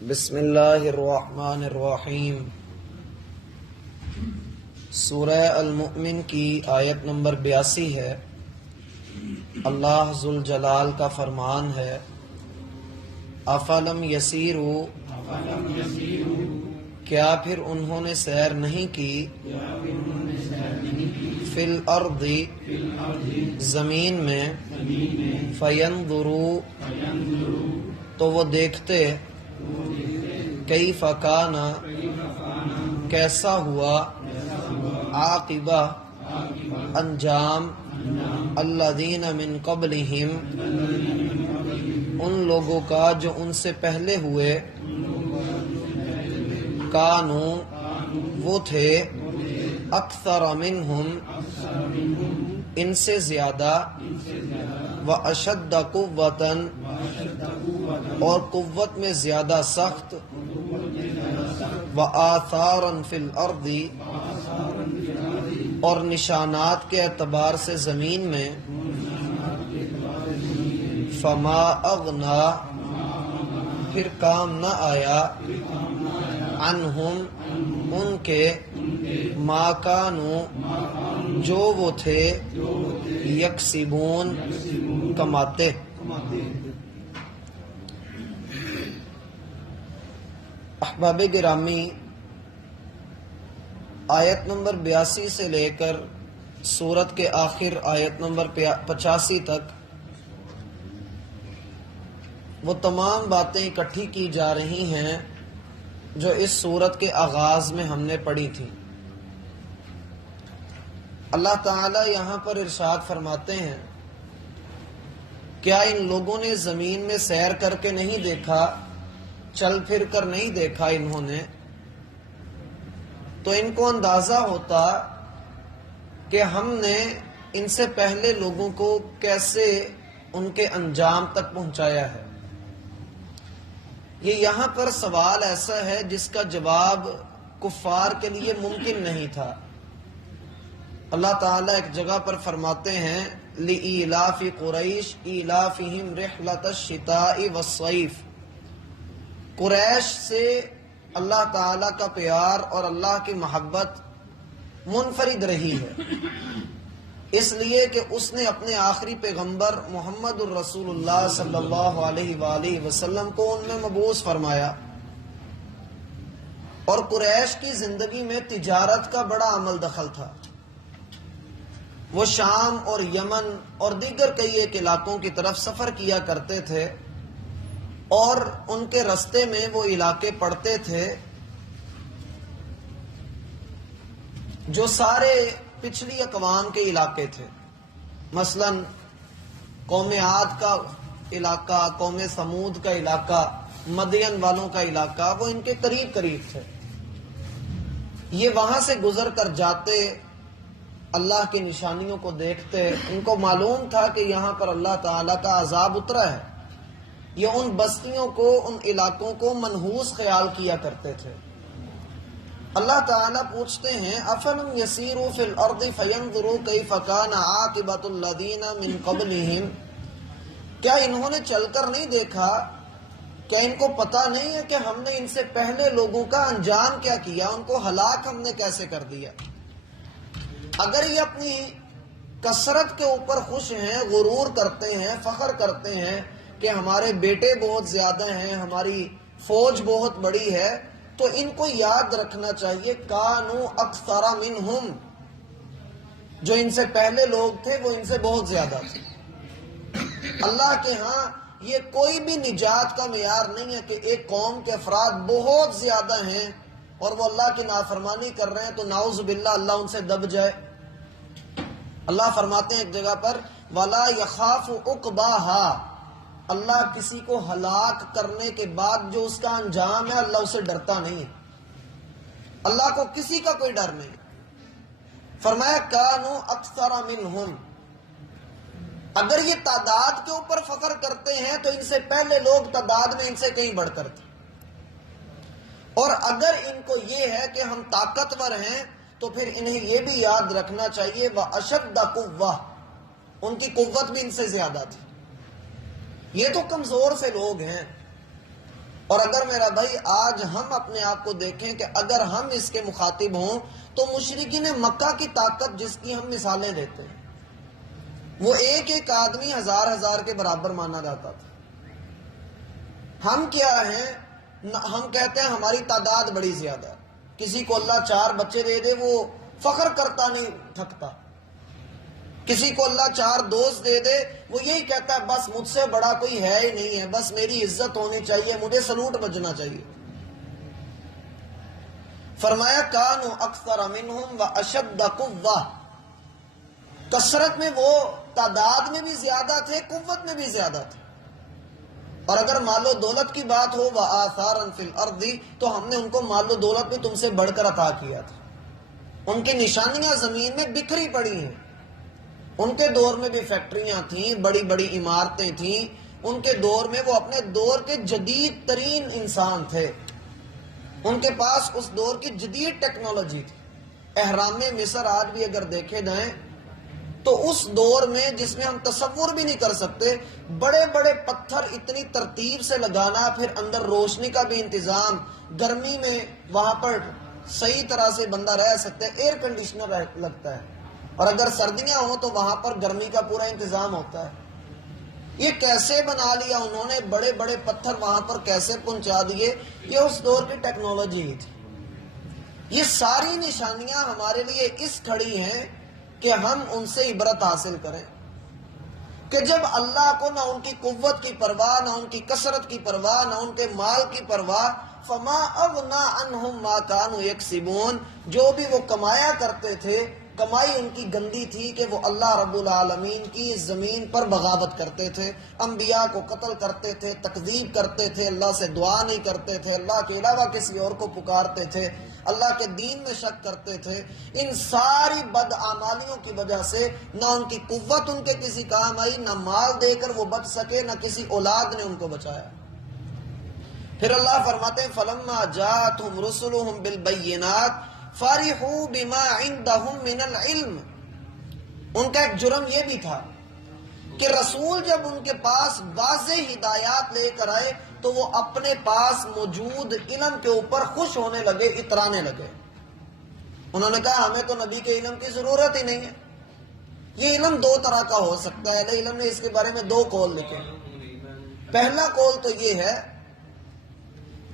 بسم اللہ الرحمن الرحیم۔ سورہ المؤمن کی آیت نمبر 82 ہے۔ اللہ ذوالجلال کا فرمان ہے، افلم یسیروا، کیا پھر انہوں نے سیر نہیں کی، فی الارض، زمین میں، فینظروا، تو وہ دیکھتے، کیف کان، کیسا ہوا، عاقبہ، انجام، الذین من قبلہم، ان لوگوں کا جو ان سے پہلے ہوئے، کانوا، وہ تھے، اکثر منہم، ان سے زیادہ، واشد قوۃ، اور قوت میں زیادہ سخت، وآثارا فی الارض، اور نشانات کے اعتبار سے زمین میں، فما اغنا، پھر کام نہ آیا، عنہم، ان کے، ما کانوا، جو وہ تھے، یکسبون، کماتے۔ احباب گرامی، آیت نمبر 82 سے لے کر سورت کے آخر آیت نمبر 85 تک وہ تمام باتیں اکٹھی کی جا رہی ہیں جو اس سورت کے آغاز میں ہم نے پڑھی تھی۔ اللہ تعالیٰ یہاں پر ارشاد فرماتے ہیں، کیا ان لوگوں نے زمین میں سیر کر کے نہیں دیکھا، چل پھر کر نہیں دیکھا انہوں نے، تو ان کو اندازہ ہوتا کہ ہم نے ان سے پہلے لوگوں کو کیسے ان کے انجام تک پہنچایا ہے۔ یہ یہاں پر سوال ایسا ہے جس کا جواب کفار کے لیے ممکن نہیں تھا۔ اللہ تعالیٰ ایک جگہ پر فرماتے ہیں، لِإِيلَافِ قُرَيْشٍ إِيلَافِهِمْ رِحْلَةَ الشِّتَاءِ وَالصَّيْفِ، قریش سے اللہ تعالیٰ کا پیار اور اللہ کی محبت منفرد رہی ہے، اس لیے کہ اس نے اپنے آخری پیغمبر محمد الرسول اللہ صلی اللہ علیہ وآلہ وسلم کو ان میں مبعوث فرمایا، اور قریش کی زندگی میں تجارت کا بڑا عمل دخل تھا۔ وہ شام اور یمن اور دیگر کئی ایک علاقوں کی طرف سفر کیا کرتے تھے، اور ان کے رستے میں وہ علاقے پڑتے تھے جو سارے پچھلی اقوام کے علاقے تھے، مثلا قوم عاد کا علاقہ، قوم سمود کا علاقہ، مدین والوں کا علاقہ، وہ ان کے قریب قریب تھے۔ یہ وہاں سے گزر کر جاتے، اللہ کی نشانیوں کو دیکھتے، ان کو معلوم تھا کہ یہاں پر اللہ تعالیٰ کا عذاب اترا ہے۔ یہ ان بستیوں کو، ان علاقوں کو منحوس خیال کیا کرتے تھے۔ اللہ تعالیٰ پوچھتے ہیں، افلم یسیروا فی الارض فینظروا کیف کان عاقبۃ الذین من قبلہم، کیا انہوں نے چل کر نہیں دیکھا، کیا ان کو پتہ نہیں ہے کہ ہم نے ان سے پہلے لوگوں کا انجام کیا کیا، ان کو ہلاک ہم نے کیسے کر دیا۔ اگر یہ اپنی کثرت کے اوپر خوش ہیں، غرور کرتے ہیں، فخر کرتے ہیں کہ ہمارے بیٹے بہت زیادہ ہیں، ہماری فوج بہت بڑی ہے، تو ان کو یاد رکھنا چاہیے، کانوا اکثر منہم، جو ان سے پہلے لوگ تھے وہ ان سے بہت زیادہ تھے۔ اللہ کے ہاں یہ کوئی بھی نجات کا معیار نہیں ہے کہ ایک قوم کے افراد بہت زیادہ ہیں اور وہ اللہ کی نافرمانی کر رہے ہیں تو نعوذ باللہ اللہ ان سے دب جائے۔ اللہ فرماتے ہیں ایک جگہ پر، وَلَا يَخَافُ عُقْبَاهَا، اللہ کسی کو ہلاک کرنے کے بعد جو اس کا انجام ہے اللہ اسے ڈرتا نہیں، اللہ کو کسی کا کوئی ڈر نہیں۔ فرمایا کانوا اکثر منہم، اگر یہ تعداد کے اوپر فخر کرتے ہیں تو ان سے پہلے لوگ تعداد میں ان سے کہیں بڑھ کر تھے، اور اگر ان کو یہ ہے کہ ہم طاقتور ہیں تو پھر انہیں یہ بھی یاد رکھنا چاہیے، وَأَشَدَّ قُوَّةٍ، ان کی قوت بھی ان سے زیادہ تھی۔ یہ تو کمزور سے لوگ ہیں، اور اگر میرا بھائی آج ہم اپنے آپ کو دیکھیں کہ اگر ہم اس کے مخاطب ہوں تو مشرکین مکہ کی طاقت جس کی ہم مثالیں دیتے ہیں، وہ ایک ایک آدمی ہزار ہزار کے برابر مانا جاتا تھا. ہم کیا ہیں؟ ہم کہتے ہیں ہماری تعداد بڑی زیادہ ہے. کسی کو اللہ 4 بچے دے دے وہ فخر کرتا نہیں تھکتا. کسی کو اللہ 4 دوست دے دے وہ یہی کہتا ہے بس مجھ سے بڑا کوئی ہے ہی نہیں ہے، بس میری عزت ہونی چاہیے، مجھے سلوٹ بجنا چاہیے. فرمایا کانوا اکثر منہم واشد قوہ، کثرت میں وہ تعداد میں بھی زیادہ تھے، قوت میں بھی زیادہ تھے. اور اگر مال و دولت کی بات ہو وآثارا فی الارض، تو ہم نے ان کو مال و دولت میں تم سے بڑھ کر عطا کیا تھا. ان کی نشانیاں زمین میں بکھری پڑی ہیں. ان کے دور میں بھی فیکٹریاں تھیں، بڑی بڑی عمارتیں تھیں. ان کے دور میں وہ اپنے دور کے جدید ترین انسان تھے. ان کے پاس اس دور کی جدید ٹیکنالوجی تھی. اہرام مصر آج بھی اگر دیکھے جائیں تو اس دور میں جس میں ہم تصور بھی نہیں کر سکتے، بڑے بڑے پتھر اتنی ترتیب سے لگانا، پھر اندر روشنی کا بھی انتظام، گرمی میں وہاں پر صحیح طرح سے بندہ رہ سکتا ہے، ایئر کنڈیشنر لگتا ہے، اور اگر سردیاں ہوں تو وہاں پر گرمی کا پورا انتظام ہوتا ہے. یہ کیسے بنا لیا انہوں نے؟ بڑے بڑے پتھر وہاں پر کیسے پہنچا دیے؟ یہ اس دور کی ٹیکنالوجی ہی تھی. یہ ساری نشانیاں ہمارے لیے اس کھڑی ہیں کہ ہم ان سے عبرت حاصل کریں کہ جب اللہ کو نہ ان کی قوت کی پرواہ، نہ ان کی کثرت کی پرواہ، نہ ان کے مال کی پرواہ، فما اغنا عنہم ما كانوا یکسبون، جو بھی وہ کمایا کرتے تھے، کمائی ان کی گندی تھی کہ وہ اللہ رب العالمین کی زمین پر بغاوت کرتے تھے، انبیاء کو قتل کرتے تھے، تکذیب کرتے تھے، اللہ سے دعا نہیں کرتے تھے، اللہ کے علاوہ کسی اور کو پکارتے تھے، اللہ کے دین میں شک کرتے تھے. ان ساری بدعمالیوں کی وجہ سے نہ ان کی قوت ان کے کسی کام آئی، نہ مال دے کر وہ بچ سکے، نہ کسی اولاد نے ان کو بچایا. پھر اللہ فرماتے ہیں فلما جاءتهم رسلهم بالبينات فرحوا بما عندهم من العلم. ان کا ایک جرم یہ بھی تھا کہ رسول جب ان کے پاس واضح ہدایات لے کر آئے تو وہ اپنے پاس موجود علم کے اوپر خوش ہونے لگے، اترانے لگے. انہوں نے کہا ہمیں تو نبی کے علم کی ضرورت ہی نہیں ہے. یہ علم 2 طرح کا ہو سکتا ہے. علم نے اس کے بارے میں 2 قول لکھے. پہلا قول تو یہ ہے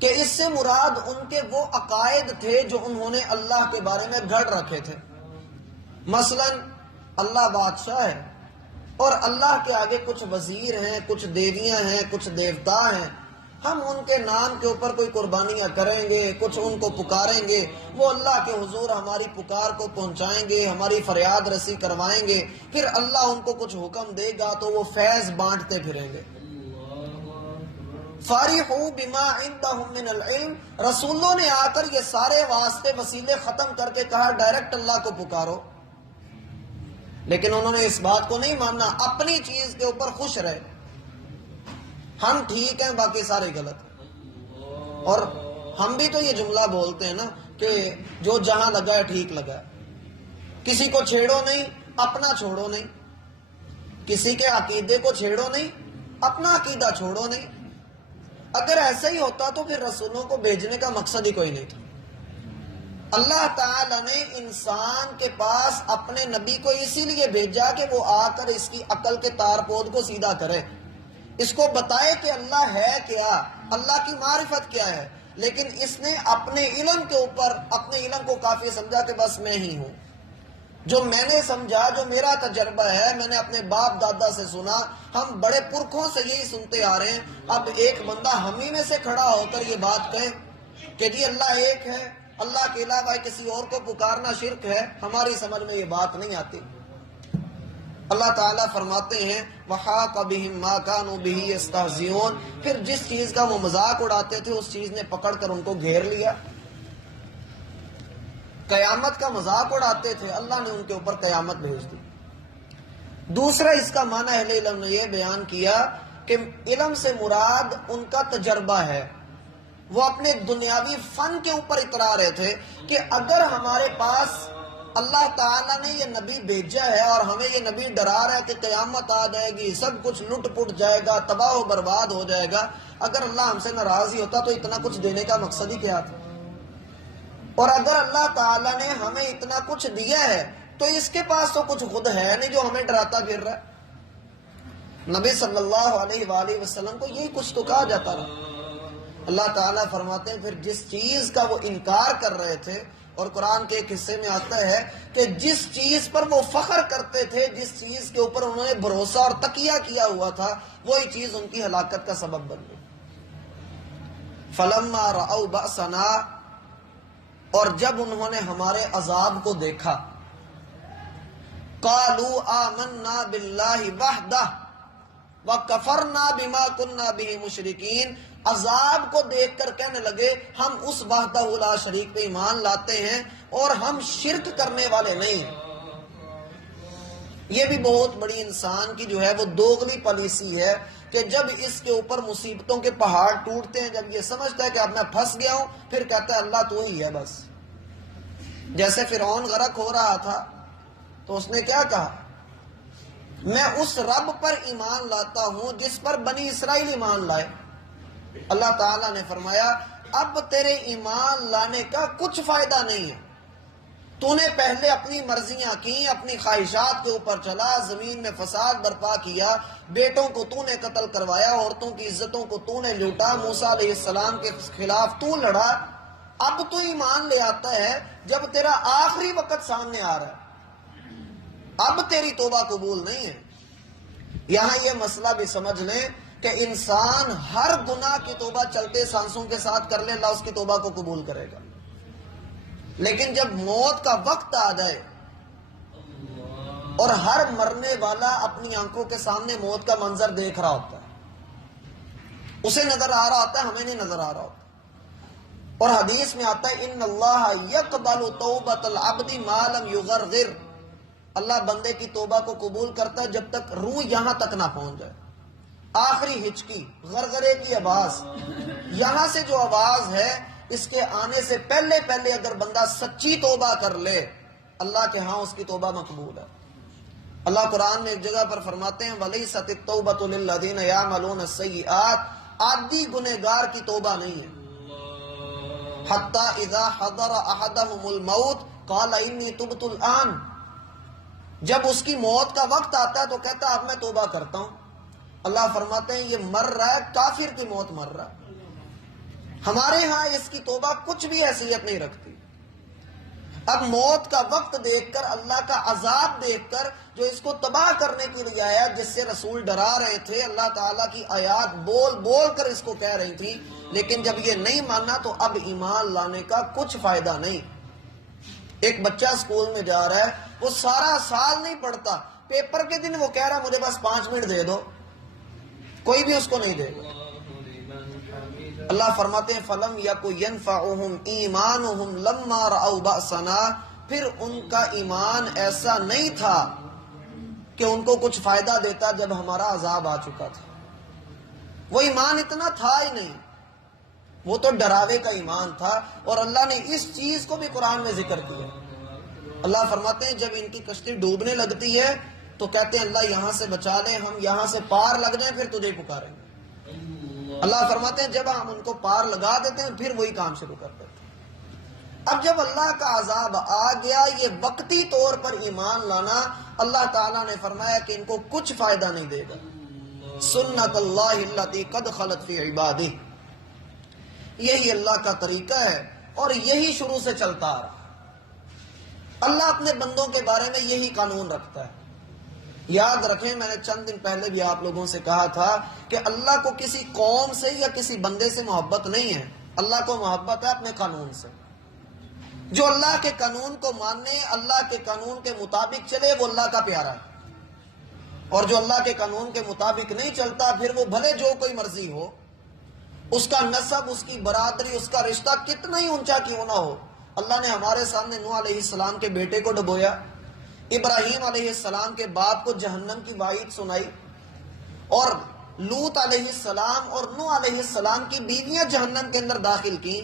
کہ اس سے مراد ان کے وہ عقائد تھے جو انہوں نے اللہ کے بارے میں گھڑ رکھے تھے. مثلا اللہ بادشاہ ہے اور اللہ کے آگے کچھ وزیر ہیں، کچھ دیویاں ہیں، کچھ دیوتا ہیں. ہم ان کے نام کے اوپر کوئی قربانیاں کریں گے، کچھ ان کو پکاریں گے، وہ اللہ کے حضور ہماری پکار کو پہنچائیں گے، ہماری فریاد رسی کروائیں گے، پھر اللہ ان کو کچھ حکم دے گا تو وہ فیض بانٹتے پھریں گے. فارحوا بما عندهم من العلم، رسولوں نے آ کر یہ سارے واسطے وسیلے ختم کر کے کہا ڈائریکٹ اللہ کو پکارو. لیکن انہوں نے اس بات کو نہیں ماننا، اپنی چیز کے اوپر خوش رہے. ہم ٹھیک ہیں، باقی سارے غلط ہیں. اور ہم بھی تو یہ جملہ بولتے ہیں نا کہ جو جہاں لگا ہے ٹھیک لگا ہے. کسی کو چھیڑو نہیں، اپنا چھوڑو نہیں. کسی کے عقیدے کو چھیڑو نہیں، اپنا عقیدہ چھوڑو نہیں. اگر ایسا ہی ہوتا تو پھر رسولوں کو بھیجنے کا مقصد ہی کوئی نہیں تھا. اللہ تعالی نے انسان کے پاس اپنے نبی کو اسی لیے بھیجا کہ وہ آ کر اس کی عقل کے تار پود کو سیدھا کرے، اس کو بتائے کہ اللہ ہے کیا، اللہ کی معرفت کیا ہے. لیکن اس نے اپنے علم کے اوپر اپنے علم کو کافی سمجھا کہ بس میں ہی ہوں. جو میں نے سمجھا، جو میرا تجربہ ہے، میں نے اپنے باپ دادا سے سنا، ہم بڑے پرکھوں سے یہی سنتے آ رہے ہیں. اب ایک بندہ ہم ہی میں سے کھڑا ہو کر یہ بات کہے کہ جی اللہ ایک ہے، اللہ کے علاوہ کسی اور کو پکارنا شرک ہے، ہماری سمجھ میں یہ بات نہیں آتی. اللہ تعالیٰ فرماتے ہیں وَحَاقَ بِهِم مَا كَانُوا بِهِ يَسْتَهْزِئُونَ، پھر جس چیز کا وہ مذاق اڑاتے تھے اس چیز نے پکڑ کر ان کو گھیر لیا. قیامت کا مذاق اڑاتے تھے، اللہ نے ان کے اوپر قیامت بھیج دی. دوسرا اس کا معنی اہل علم نے یہ بیان کیا کہ علم سے مراد ان کا تجربہ ہے. وہ اپنے دنیاوی فن کے اوپر اترا رہے تھے کہ اگر ہمارے پاس اللہ تعالیٰ نے یہ نبی بھیجا ہے اور ہمیں یہ نبی ڈرا رہا ہے کہ قیامت آ جائے گی، سب کچھ لٹ پٹ جائے گا، تباہ و برباد ہو جائے گا، اگر اللہ ہم سے ناراض ہی ہوتا تو اتنا کچھ دینے کا مقصد ہی کیا تھا؟ اور اگر اللہ تعالیٰ نے ہمیں اتنا کچھ دیا ہے تو اس کے پاس تو کچھ خود ہے نہیں جو ہمیں ڈراتا پھر رہا ہے۔ نبی صلی اللہ علیہ وآلہ وسلم کو یہی کچھ تو کہا جاتا رہا۔ اللہ تعالیٰ فرماتے ہیں پھر جس چیز کا وہ انکار کر رہے تھے، اور قرآن کے ایک حصے میں آتا ہے کہ جس چیز پر وہ فخر کرتے تھے، جس چیز کے اوپر انہوں نے بھروسہ اور تکیہ کیا ہوا تھا، وہی چیز ان کی ہلاکت کا سبب بن گئی۔ فَلَمَّا رَأَوْا بَأْسَنَا، اور جب انہوں نے ہمارے عذاب کو دیکھا، قَالُوا آمَنَّا بِاللَّهِ وَحْدَهُ وَكَفَرْنَا بِمَا كُنَّا بِهِ مُشْرِكِينَ، عذاب کو دیکھ کر کہنے لگے ہم اس وحدہ لا شریک پہ ایمان لاتے ہیں اور ہم شرک کرنے والے نہیں ہیں۔ یہ بھی بہت بڑی انسان کی جو ہے وہ دوغلی پالیسی ہے کہ جب اس کے اوپر مصیبتوں کے پہاڑ ٹوٹتے ہیں، جب یہ سمجھتا ہے کہ اب میں پھنس گیا ہوں، پھر کہتا ہے اللہ تو ہی ہے بس۔ جیسے فرعون غرق ہو رہا تھا تو اس نے کیا کہا؟ میں اس رب پر ایمان لاتا ہوں جس پر بنی اسرائیل ایمان لائے۔ اللہ تعالیٰ نے فرمایا اب تیرے ایمان لانے کا کچھ فائدہ نہیں ہے، تو نے پہلے اپنی مرضیاں کی، اپنی خواہشات کے اوپر چلا، زمین میں فساد برپا کیا، بیٹوں کو تو نے قتل کروایا، عورتوں کی عزتوں کو تو نے لوٹا، موسیٰ علیہ السلام کے خلاف تو لڑا، اب تو ایمان لے آتا ہے جب تیرا آخری وقت سامنے آ رہا ہے، اب تیری توبہ قبول نہیں ہے۔ یہاں یہ مسئلہ بھی سمجھ لیں کہ انسان ہر گناہ کی توبہ چلتے سانسوں کے ساتھ کر لے، اللہ اس کی توبہ کو قبول کرے گا، لیکن جب موت کا وقت آ جائے اور ہر مرنے والا اپنی آنکھوں کے سامنے موت کا منظر دیکھ رہا ہوتا ہے، اسے نظر آ رہا ہوتا ہے، ہمیں نہیں نظر آ رہا ہوتا، اور حدیث میں آتا ہے ان اللہ یقبل توبۃ العبد ما لم یغرغر، اللہ بندے کی توبہ کو قبول کرتا ہے جب تک روح یہاں تک نہ پہنچ جائے، آخری ہچکی، غرغرے کی آواز، یہاں سے جو آواز ہے اس کے آنے سے پہلے پہلے اگر بندہ سچی توبہ کر لے، اللہ کے ہاں اس کی توبہ مقبول ہے۔ اللہ قرآن میں ایک جگہ پر فرماتے ہیں وَلَيْسَتِ التَّوْبَةُ لِلَّذِينَ يَعْمَلُونَ السَّيِّئَاتِ، عادی گنہگار کی توبہ نہیں ہے، حَتَّى إِذَا حَضَرَ أَحَدَهُمُ الْمَوْتِ قَالَ إِنِّي تُبْتُ الْآنَ، جب اس کی موت کا وقت آتا ہے تو کہتا ہے اب میں توبہ کرتا ہوں۔ اللہ فرماتے ہیں یہ مر رہا ہے، کافر کی موت مر رہا ہے، ہمارے ہاں اس کی توبہ کچھ بھی حیثیت نہیں رکھتی۔ اب موت کا وقت دیکھ کر، اللہ کا عذاب دیکھ کر جو اس کو تباہ کرنے کے لیے آیا، جس سے رسول ڈرا رہے تھے، اللہ تعالیٰ کی آیات بول بول کر اس کو کہہ رہی تھی، لیکن جب یہ نہیں مانا تو اب ایمان لانے کا کچھ فائدہ نہیں۔ ایک بچہ اسکول میں جا رہا ہے، وہ سارا سال نہیں پڑھتا، پیپر کے دن وہ کہہ رہا ہے مجھے بس 5 منٹ دے دو، کوئی بھی اس کو نہیں دے گا۔ اللہ فرماتے ہیں فَلَمْ يَكُ يَنْفَعُهُمْ إِيمَانُهُمْ لَمَّا رَأَوْا بَأْسَنَا، پھر ان کا ایمان ایسا نہیں تھا کہ ان کو کچھ فائدہ دیتا جب ہمارا عذاب آ چکا تھا، وہ ایمان اتنا تھا ہی نہیں، وہ تو ڈراوے کا ایمان تھا۔ اور اللہ نے اس چیز کو بھی قرآن میں ذکر کیا۔ اللہ فرماتے ہیں جب ان کی کشتی ڈوبنے لگتی ہے تو کہتے ہیں اللہ یہاں سے بچا لے، ہم یہاں سے پار لگ جائیں پھر تجھے پکاریں گے۔ اللہ فرماتے ہیں جب ہم ان کو پار لگا دیتے ہیں پھر وہی کام شروع کر دیتے ہیں۔ اب جب اللہ کا عذاب آ گیا، یہ وقتی طور پر ایمان لانا، اللہ تعالیٰ نے فرمایا کہ ان کو کچھ فائدہ نہیں دے گا۔ سنت اللہ التی قد خلت فی عبادہ، یہی اللہ کا طریقہ ہے اور یہی شروع سے چلتا آ رہا ہے۔ اللہ اپنے بندوں کے بارے میں یہی قانون رکھتا ہے۔ یاد رکھیں میں نے چند دن پہلے بھی آپ لوگوں سے کہا تھا کہ اللہ کو کسی قوم سے یا کسی بندے سے محبت نہیں ہے، اللہ کو محبت ہے اپنے قانون سے۔ جو اللہ کے قانون کو ماننے، اللہ کے قانون کے مطابق چلے، وہ اللہ کا پیارا ہے، اور جو اللہ کے قانون کے مطابق نہیں چلتا پھر وہ بھلے جو کوئی مرضی ہو، اس کا نسب، اس کی برادری، اس کا رشتہ کتنا ہی اونچا کیوں نہ ہو۔ اللہ نے ہمارے سامنے نوح علیہ السلام کے بیٹے کو ڈبویا، ابراہیم علیہ السلام کے باپ کو جہنم کی وعید سنائی، اور لوط علیہ السلام اور نوح علیہ السلام کی بیویاں جہنم کے اندر داخل کی۔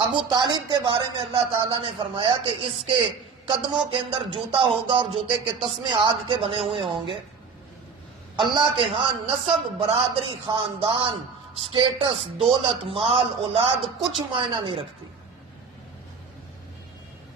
ابو طالب کے بارے میں اللہ تعالیٰ نے فرمایا کہ اس کے قدموں کے اندر جوتا ہوگا اور جوتے کے تسمے آگ کے بنے ہوئے ہوں گے۔ اللہ کے ہاں نسب، برادری، خاندان، سٹیٹس، دولت، مال، اولاد کچھ معنی نہیں رکھتی۔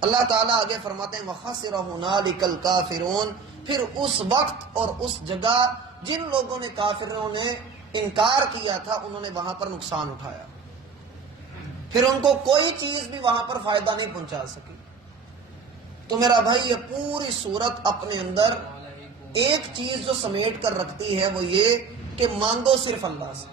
اللہ تعالیٰ آگے فرماتے ہیں وَخَسِرَ هُنَالِكَ الْكَافِرُونَ، پھر اس وقت اور اس جگہ جن لوگوں نے، کافروں نے انکار کیا تھا، انہوں نے وہاں پر نقصان اٹھایا، پھر ان کو کوئی چیز بھی وہاں پر فائدہ نہیں پہنچا سکی۔ تو میرا بھائی یہ پوری صورت اپنے اندر ایک چیز جو سمیٹ کر رکھتی ہے وہ یہ کہ مانگو صرف اللہ سے،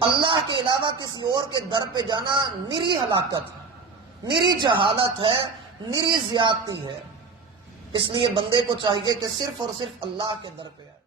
اللہ کے علاوہ کسی اور کے در پہ جانا نری ہلاکت ہے، نری جہالت ہے، نری زیادتی ہے۔ اس لیے بندے کو چاہیے کہ صرف اور صرف اللہ کے در پہ آئے۔